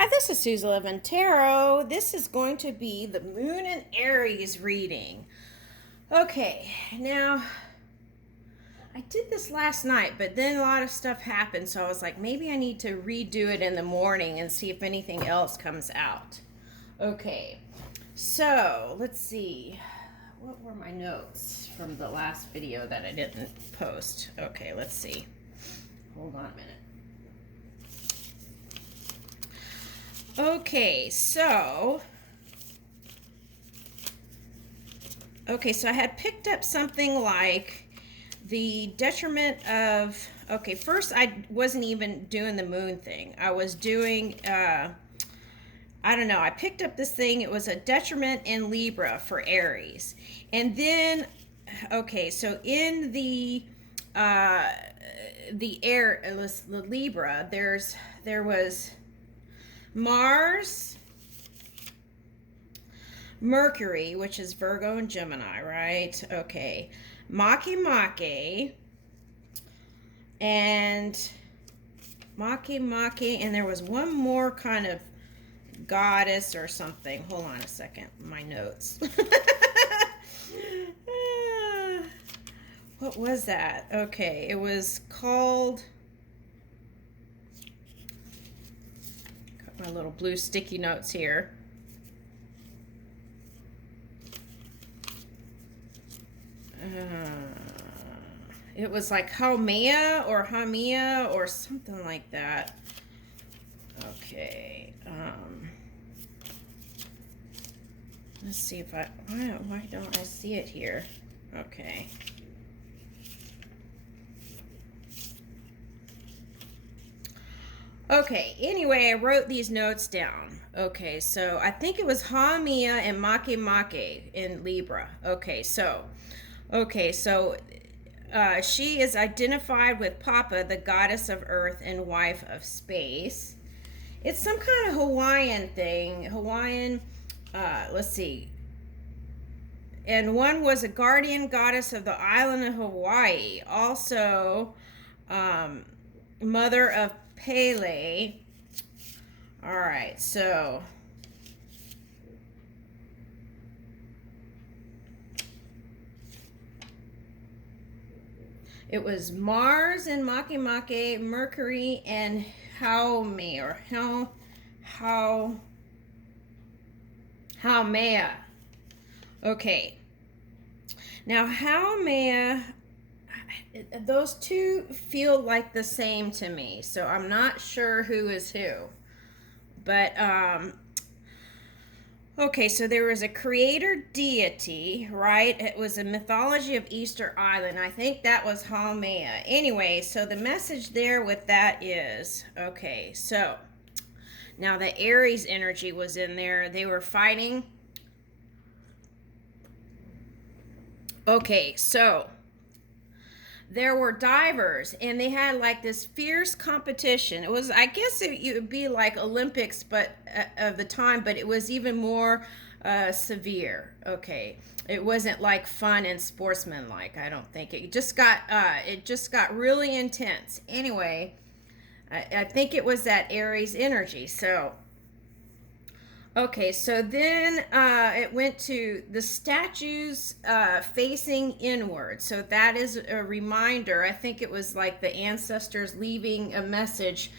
Hi, this is Susie Levin Tarot. This is going to be the Moon and Aries reading. Okay, now I did this last night, but then a lot of stuff happened, so I was like, maybe I need to redo it in the morning and see if anything else comes out. Okay, so let's see. What were my notes from the last video that I didn't post? Okay, let's see. Hold on a minute. Okay, so I had picked up something like the detriment of, okay, first I wasn't even doing the moon thing. I was doing, I don't know, I picked up this thing. It was a detriment in Libra for Aries. And then, okay, so in the Libra, there was Mars, Mercury, which is Virgo and Gemini, right? Okay. Makemake and Makemake, and there was one more kind of goddess or something. Hold on a second. My notes. What was that? Okay, it was called, got my little blue sticky notes here. It was like Haumea or something like that. Okay. Let's see if why don't I see it here? Okay. Okay, anyway, I wrote these notes down. Okay, so I think it was Haumea and Makemake in Libra. Okay, so she is identified with Papa, the goddess of earth and wife of space. It's some kind of Hawaiian thing. Let's see. And one was a guardian goddess of the island of Hawaii. Also, mother of Pele. All right, so it was Mars and Makemake, Mercury and Haumea or Haumea. Okay. Now Haumea, those two feel like the same to me, so I'm not sure who is who. But okay, so there was a creator deity, right? It was a mythology of Easter Island. I think that was Haumea. Anyway, so the message there with that is, okay, so now the Aries energy was in there. They were fighting. Okay, so there were divers and they had like this fierce competition. It was, I guess it would be like Olympics, but of the time, but it was even more severe. Okay, it wasn't like fun and sportsmanlike. I don't think it just got really intense. Anyway, I think it was that Aries energy. So okay, so then it went to the statues facing inward. So that is a reminder. I think it was like the ancestors leaving a message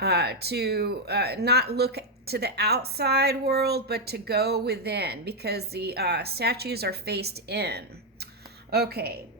to not look to the outside world, but to go within, because the statues are faced in. Okay,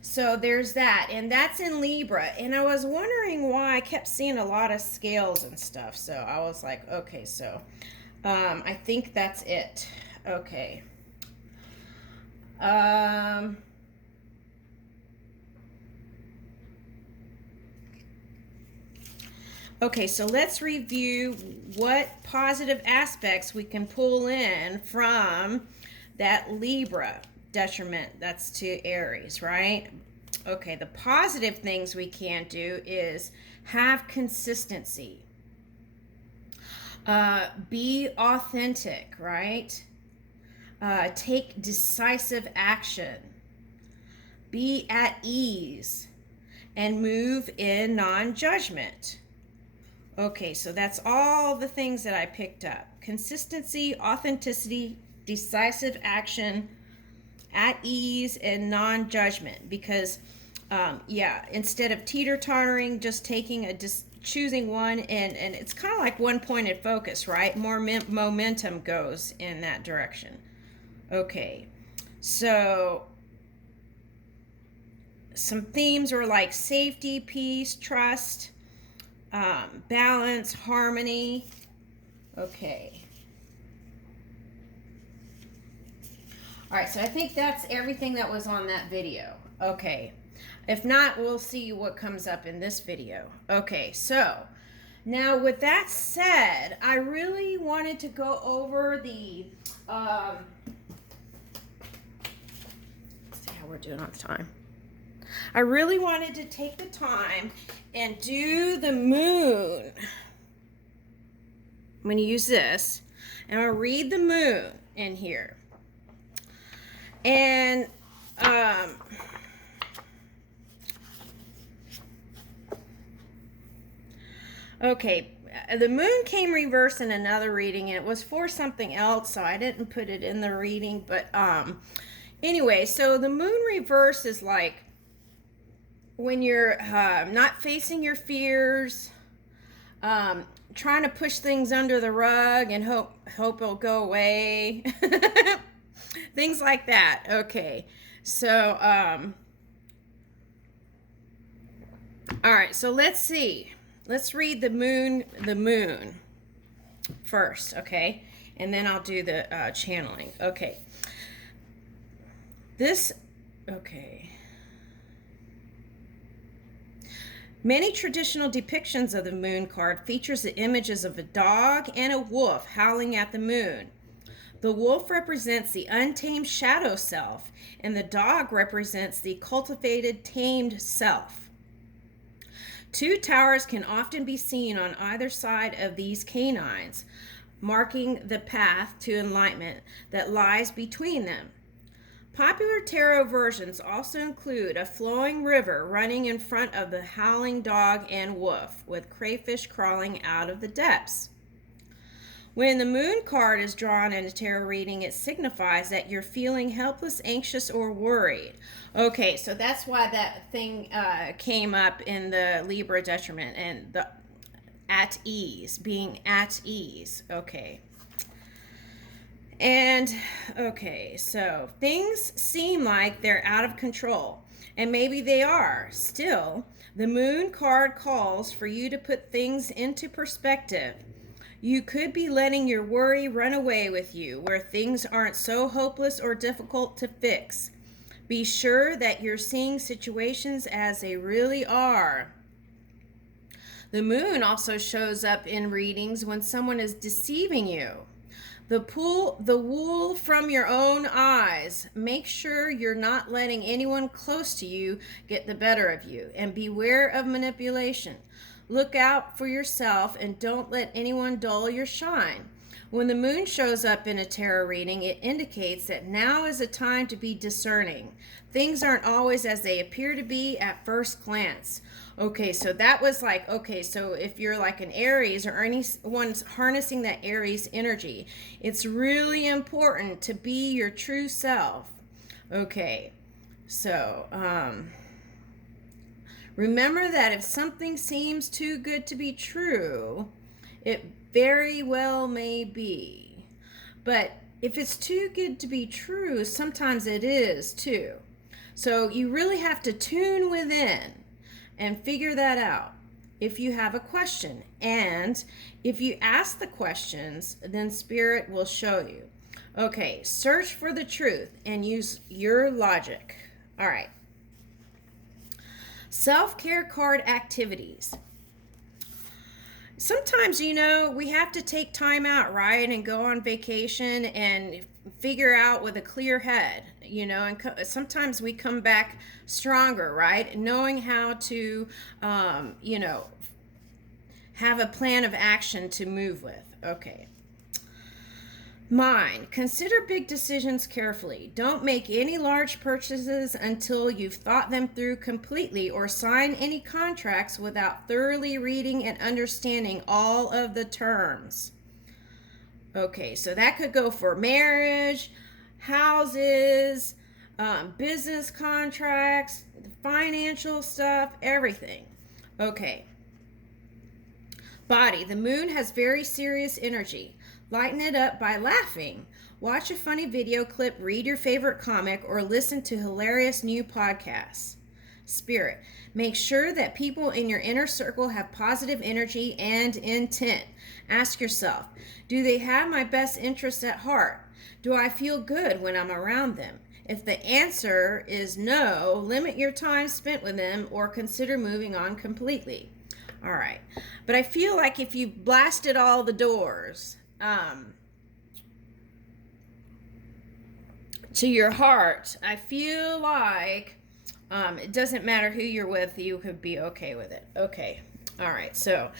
so there's that, and that's in Libra. And I was wondering why I kept seeing a lot of scales and stuff. So I was like, okay, so I think that's it. Okay. Okay, so let's review what positive aspects we can pull in from that Libra detriment that's to Aries, right? Okay, the positive things we can do is have consistency. Be authentic, right? Take decisive action. Be at ease and move in non-judgment. Okay, so that's all the things that I picked up. Consistency, authenticity, decisive action, at ease, and non-judgment. Because, yeah, instead of teeter-tottering, just taking choosing one, and it's kind of like one-pointed focus, right? More momentum goes in that direction. Okay, so some themes were like safety, peace, trust, balance, harmony. Okay. All right, so I think that's everything that was on that video. Okay. If not, we'll see what comes up in this video. Okay, so now with that said, I really wanted to go over the, let's see how we're doing on time. I really wanted to take the time and do the moon. I'm going to use this, and I'm going to read the moon in here. And okay, the moon came reversed in another reading, and it was for something else, so I didn't put it in the reading. But anyway, so the moon reverse is like when you're not facing your fears, trying to push things under the rug and hope it'll go away. Things like that. Okay, so all right, so let's see. Let's read the moon first, okay? And then I'll do the channeling. Okay. Okay. Many traditional depictions of the moon card features the images of a dog and a wolf howling at the moon. The wolf represents the untamed shadow self, and the dog represents the cultivated, tamed self. Two towers can often be seen on either side of these canines, marking the path to enlightenment that lies between them. Popular tarot versions also include a flowing river running in front of the howling dog and wolf, with crayfish crawling out of the depths. When the moon card is drawn in a tarot reading, it signifies that you're feeling helpless, anxious, or worried. Okay, so that's why that thing came up in the Libra judgement, and the at ease, being at ease. Okay. And, okay, so things seem like they're out of control, and maybe they are. Still, the moon card calls for you to put things into perspective. You could be letting your worry run away with you, where things aren't so hopeless or difficult to fix. Be sure that you're seeing situations as they really are. The moon also shows up in readings when someone is deceiving you. Pull the wool from your own eyes. Make sure you're not letting anyone close to you get the better of you, and beware of manipulation. Look out for yourself and don't let anyone dull your shine. When the moon shows up in a tarot reading, it indicates that now is a time to be discerning. Things aren't always as they appear to be at first glance. Okay, so that was like, okay, so if you're like an Aries or anyone's harnessing that Aries energy, it's really important to be your true self. Okay, so remember that if something seems too good to be true, it very well may be. But if it's too good to be true, sometimes it is too. So you really have to tune within and figure that out if you have a question. And if you ask the questions, then Spirit will show you. Okay, search for the truth and use your logic. All right. Self-care card activities. Sometimes, we have to take time out, right? And go on vacation and figure out with a clear head, and sometimes we come back stronger, right? Knowing how to, have a plan of action to move with. Okay. Mind, consider big decisions carefully. Don't make any large purchases until you've thought them through completely, or sign any contracts without thoroughly reading and understanding all of the terms. Okay, so that could go for marriage, houses, business contracts, financial stuff, everything. Okay. Body, the moon has very serious energy. Lighten it up by laughing. Watch a funny video clip, read your favorite comic, or listen to hilarious new podcasts. Spirit, make sure that people in your inner circle have positive energy and intent. Ask yourself, do they have my best interests at heart? Do I feel good when I'm around them? If the answer is no, limit your time spent with them or consider moving on completely. All right. But I feel like if you blasted all the doors to your heart, I feel like it doesn't matter who you're with, you could be okay with it. Okay. All right. So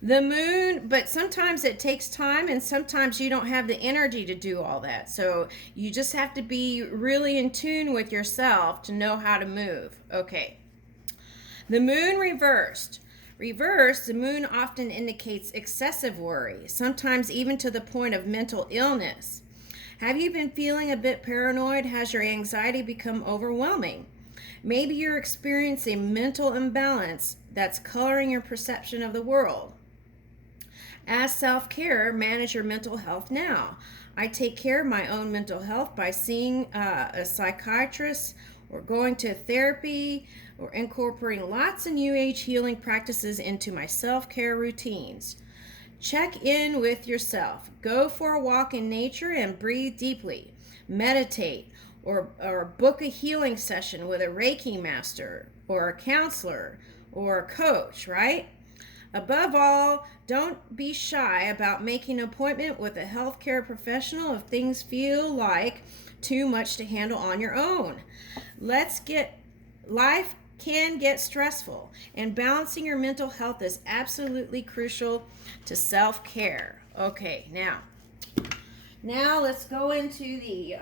the moon, but sometimes it takes time and sometimes you don't have the energy to do all that. So you just have to be really in tune with yourself to know how to move. Okay. The moon reversed. Reversed, the moon often indicates excessive worry, sometimes even to the point of mental illness. Have you been feeling a bit paranoid? Has your anxiety become overwhelming? Maybe you're experiencing mental imbalance that's coloring your perception of the world. As self-care, manage your mental health now. I take care of my own mental health by seeing a psychiatrist or going to therapy or incorporating lots of New Age healing practices into my self-care routines. Check in with yourself. Go for a walk in nature and breathe deeply. Meditate or book a healing session with a Reiki master or a counselor or a coach, right? Above all, don't be shy about making an appointment with a healthcare professional if things feel like too much to handle on your own. Life can get stressful, and balancing your mental health is absolutely crucial to self-care. Okay, now let's go into the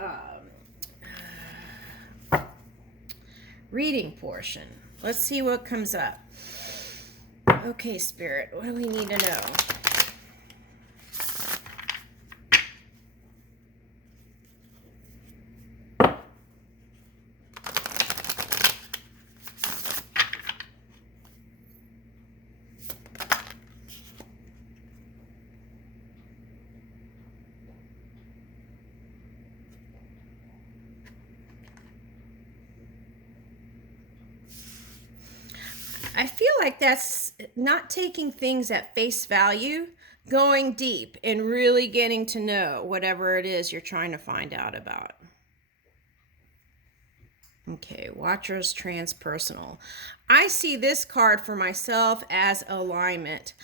reading portion. Let's see what comes up. Okay, Spirit, what do we need to know? I feel like that's not taking things at face value, going deep and really getting to know whatever it is you're trying to find out about. Okay, Watcher's Transpersonal. I see this card for myself as alignment.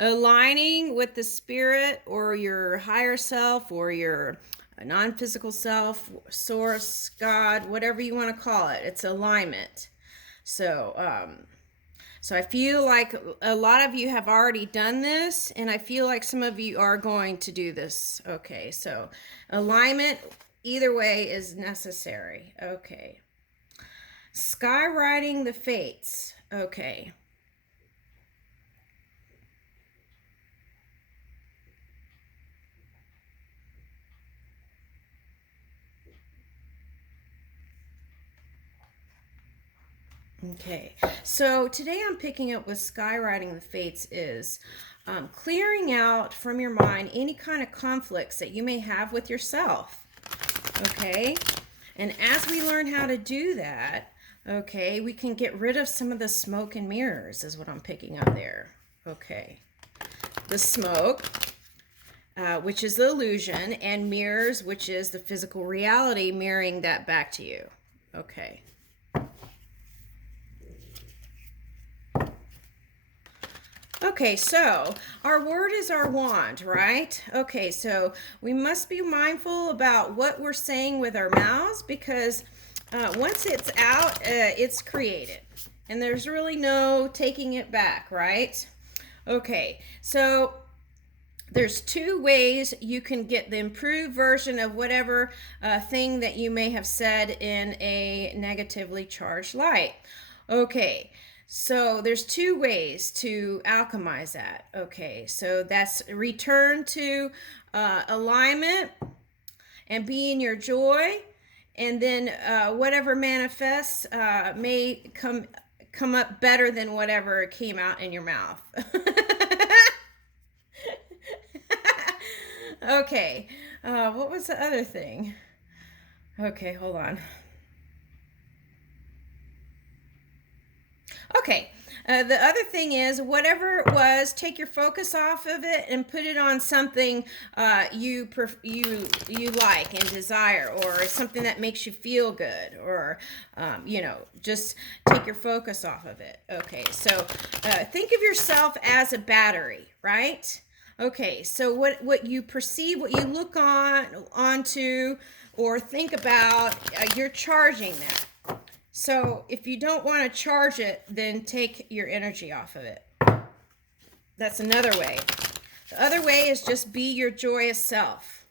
Aligning with the spirit or your higher self or your non-physical self, source, God, whatever you want to call it. It's alignment. So I feel like a lot of you have already done this, and I feel like some of you are going to do this. Okay, so alignment, either way, is necessary. Okay. Skywriting the fates. Okay. Okay, so today I'm picking up with skywriting the fates is clearing out from your mind any kind of conflicts that you may have with yourself. Okay, and as we learn how to do that, okay, we can get rid of some of the smoke and mirrors is what I'm picking up there. Okay, the smoke, which is the illusion, and mirrors, which is the physical reality mirroring that back to you. Okay. Okay, so our word is our wand, right? Okay, so we must be mindful about what we're saying with our mouths because once it's out, it's created. And there's really no taking it back, right? Okay, so There's two ways you can get the improved version of whatever thing that you may have said in a negatively charged light. Okay, so there's two ways to alchemize that. Okay, so that's return to alignment and be in your joy, and then whatever manifests may come up better than whatever came out in your mouth. Okay, what was the other thing? Okay, hold on. Okay, the other thing is, whatever it was, take your focus off of it and put it on something you like and desire, or something that makes you feel good, or just take your focus off of it. Okay, so think of yourself as a battery, right? Okay, so what you perceive, what you look onto, or think about, you're charging that. So if you don't want to charge it, then take your energy off of it. That's another way. The other way is just be your joyous self.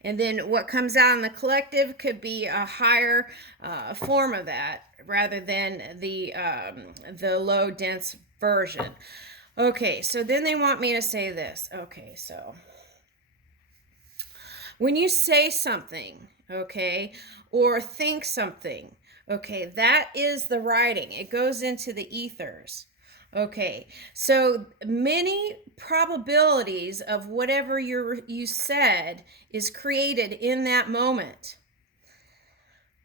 And then what comes out in the collective could be a higher form of that, rather than the low, dense version. Okay, so then they want me to say this. Okay, so when you say something, okay, or think something, okay, that is the writing. It goes into the ethers. Okay, so many probabilities of whatever you said is created in that moment.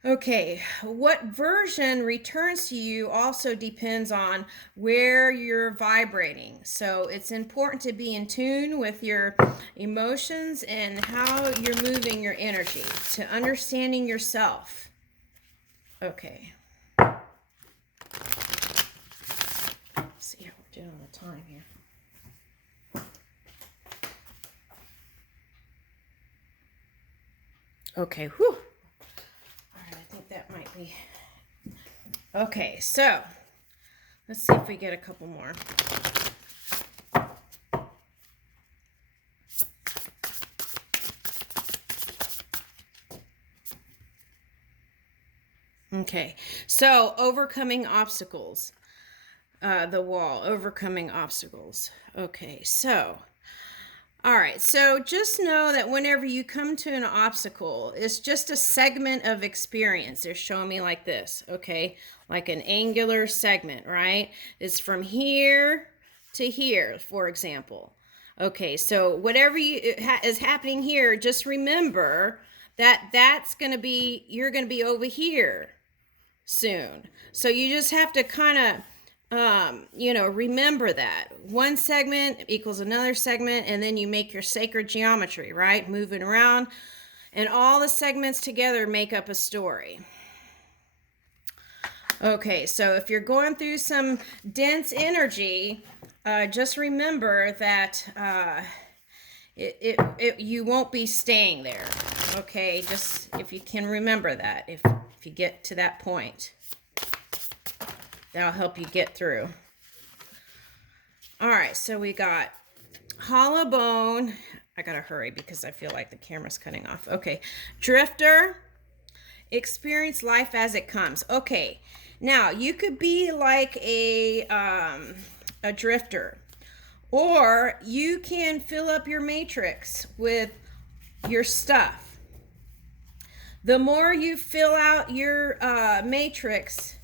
Okay, what version returns to you also depends on where you're vibrating. So it's important to be in tune with your emotions and how you're moving your energy, to understanding yourself. Okay. Let's see how we're doing on the time here. Okay, whew. I think that might be okay. So let's see if we get a couple more. Okay, so overcoming obstacles, the wall, overcoming obstacles. Okay, so all right, so just know that whenever you come to an obstacle, it's just a segment of experience. They're showing me like this, okay? Like an angular segment, right? It's from here to here, for example. Okay, so whatever is happening here, just remember that you're going to be over here soon. So you just have to kind of remember that one segment equals another segment, and then you make your sacred geometry, right? Moving around, and all the segments together make up a story. Okay, so if you're going through some dense energy, just remember that you won't be staying there. Okay, just if you can remember that, if you get to that point. That'll help you get through. All right, so we got hollow bone. I gotta hurry because I feel like the camera's cutting off. Okay, drifter, experience life as it comes. Okay, now you could be like a drifter, or you can fill up your matrix with your stuff. The more you fill out your matrix,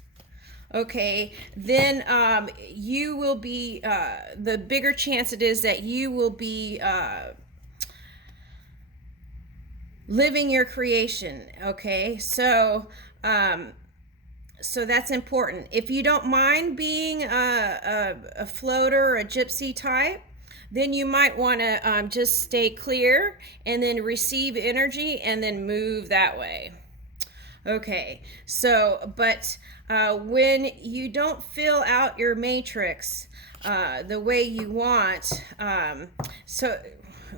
okay, then you will be, the bigger chance it is that you will be living your creation, okay? So that's important. If you don't mind being a floater or a gypsy type, then you might want to just stay clear and then receive energy and then move that way. Okay, so, but when you don't fill out your matrix the way you want, so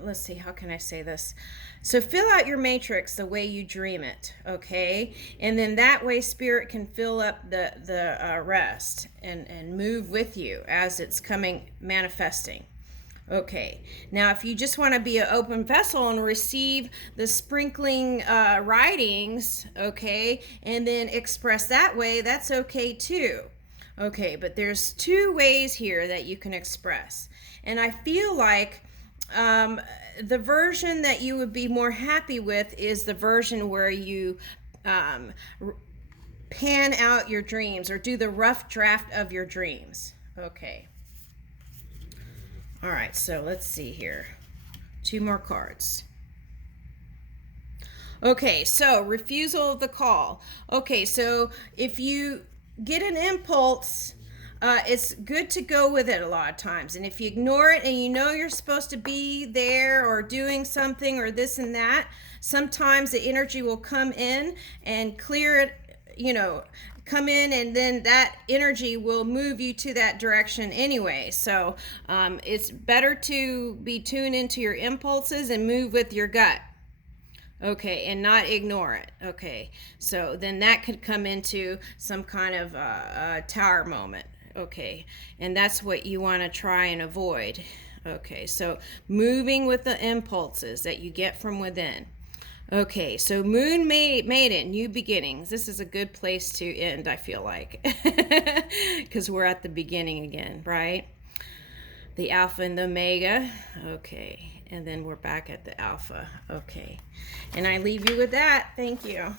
let's see, how can I say this? So fill out your matrix the way you dream it, okay? And then that way spirit can fill up the rest and move with you as it's manifesting. Okay, now if you just want to be an open vessel and receive the sprinkling writings, okay, and then express that way, that's okay too. Okay, but there's two ways here that you can express. And I feel like the version that you would be more happy with is the version where you um, pan out your dreams or do the rough draft of your dreams. Okay. All right, so let's see here. Two more cards. Okay, so refusal of the call. Okay, so if you get an impulse, it's good to go with it a lot of times. And if you ignore it and you know you're supposed to be there or doing something or this and that, sometimes the energy will come in and clear it, come in, and then that energy will move you to that direction anyway. So it's better to be tuned into your impulses and move with your gut. Okay, and not ignore it. Okay, so then that could come into some kind of tower moment. Okay, and that's what you want to try and avoid. Okay, so moving with the impulses that you get from within. Okay, so Moon Maiden, new beginnings. This is a good place to end, I feel like, because we're at the beginning again, right? The Alpha and the Omega. Okay, and then we're back at the Alpha. Okay, and I leave you with that. Thank you.